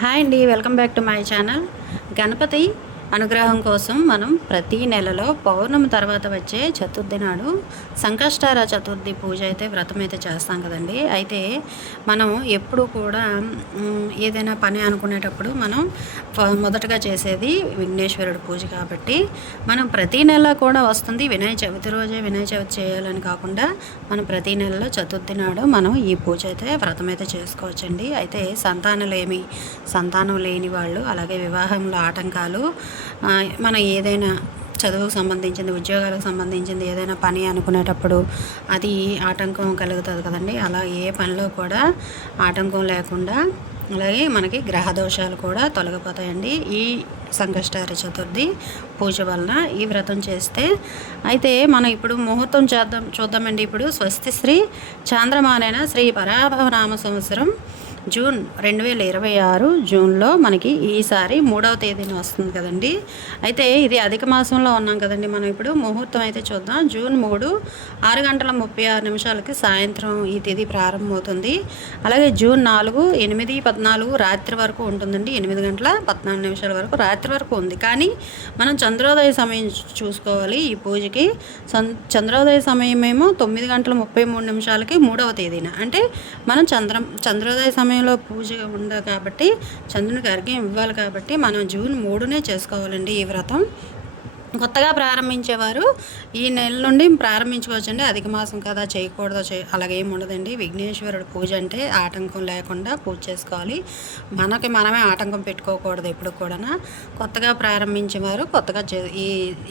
Hi అండి, welcome back to my channel. Ganapati అనుగ్రహం కోసం మనం ప్రతి నెలలో పౌర్ణమి తర్వాత వచ్చే చతుర్థి నాడు సంకష్టార చతుర్థి పూజ అయితే వ్రతం అయితే చేస్తాం కదండి. అయితే మనం ఎప్పుడు కూడా ఏదైనా పని అనుకునేటప్పుడు మనం మొదటగా చేసేది విఘ్నేశ్వరుడు పూజ కాబట్టి మనం ప్రతి నెల కూడా వస్తుంది. వినాయక చవితి రోజే వినాయక చవితి చేయాలని కాకుండా మనం ప్రతి నెలలో చతుర్థి నాడు మనం ఈ పూజ అయితే వ్రతం అయితే చేసుకోవచ్చండి. అయితే సంతానం లేని వాళ్ళు, అలాగే వివాహంలో ఆటంకాలు, మనం ఏదైనా చదువుకు సంబంధించింది, ఉద్యోగాలకు సంబంధించింది ఏదైనా పని అనుకునేటప్పుడు అది ఆటంకం కలుగుతుంది కదండి. అలా ఏ పనిలో కూడా ఆటంకం లేకుండా, అలాగే మనకి గ్రహ దోషాలు కూడా తొలగిపోతాయండి ఈ సంకష్టార చతుర్థి పూజ వలన, ఈ వ్రతం చేస్తే. అయితే మనం ఇప్పుడు ముహూర్తం చూద్దామండి. ఇప్పుడు స్వస్తి శ్రీ చాంద్రమానైన శ్రీ పరాభవనామ సంవత్సరం జూన్ 2026 జూన్లో మనకి ఈసారి 3వ తేదీన వస్తుంది కదండి. అయితే ఇది అధిక మాసంలో ఉన్నాం కదండి. మనం ఇప్పుడు ముహూర్తం అయితే చూద్దాం. జూన్ 3 6:36 సాయంత్రం ఈ తేదీ ప్రారంభమవుతుంది. అలాగే జూన్ 4 8:14 రాత్రి వరకు ఉంటుందండి. 8:14 వరకు రాత్రి వరకు ఉంది. కానీ మనం చంద్రోదయ సమయం చూసుకోవాలి ఈ పూజకి. చంద్రోదయ సమయం ఏమో 9:33 3వ తేదీన, అంటే మనం చంద్రోదయ సమయంలో పూజ ఉండదు కాబట్టి, చంద్రునికి అర్ఘ్యం ఇవ్వాలి కాబట్టి మనం జూన్ 3నే చేసుకోవాలండి ఈ వ్రతం. కొత్తగా ప్రారంభించేవారు ఈ నెల నుండి ప్రారంభించుకోవచ్చండి. అధిక మాసం కదా, చేయకూడదు అలాగేమి ఉండదండి. విఘ్నేశ్వరుడు పూజ అంటే ఆటంకం లేకుండా పూజ చేసుకోవాలి. మనమే ఆటంకం పెట్టుకోకూడదు ఎప్పుడు కూడా. కొత్తగా ప్రారంభించేవారు కొత్తగా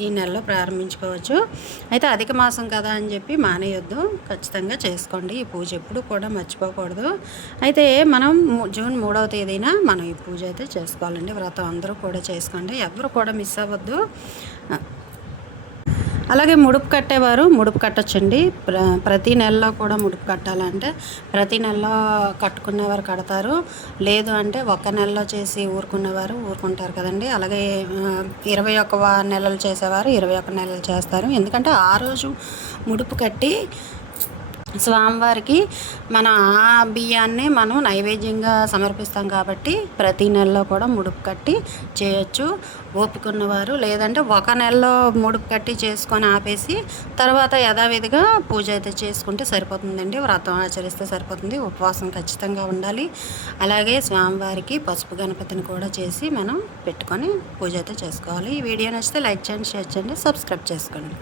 ఈ నెలలో ప్రారంభించుకోవచ్చు. అయితే అధిక మాసం కదా అని చెప్పి మానేయొద్దు, ఖచ్చితంగా చేసుకోండి ఈ పూజ, ఎప్పుడు కూడా మర్చిపోకూడదు. అయితే మనం జూన్ 3వ తేదీన మనం ఈ పూజ అయితే చేసుకోవాలండి. వ్రతం అందరూ కూడా చేసుకోండి, ఎవరు కూడా మిస్ అవ్వద్దు. అలాగే ముడుపు కట్టేవారు ముడుపు కట్టచ్చండి. ప్రతి నెలలో కూడా ముడుపు కట్టాలంటే ప్రతి నెలలో కట్టుకునేవారు కడతారు, లేదు అంటే ఒక్క నెలలో చేసి ఊరుకునేవారు ఊరుకుంటారు కదండి. అలాగే 21 నెలలు చేసేవారు 21 నెలలు చేస్తారు. ఎందుకంటే ఆ రోజు ముడుపు కట్టి స్వామివారికి మన ఆ బియ్యాన్ని మనం నైవేద్యంగా సమర్పిస్తాం కాబట్టి ప్రతి నెలలో కూడా ముడుపు కట్టి చేయొచ్చు ఓపిక ఉన్నవారు. లేదంటే ఒక నెలలో ముడుపు కట్టి చేసుకొని ఆపేసి తర్వాత యథావిధిగా పూజ అయితే చేసుకుంటే సరిపోతుందండి. వ్రతం ఆచరిస్తే సరిపోతుంది. ఉపవాసం ఖచ్చితంగా ఉండాలి. అలాగే స్వామివారికి పసుపు గణపతిని కూడా చేసి మనం పెట్టుకొని పూజ అయితే చేసుకోవాలి. ఈ వీడియో నచ్చితే లైక్ చేయండి, షేర్ చేయండి, సబ్స్క్రైబ్ చేసుకోండి.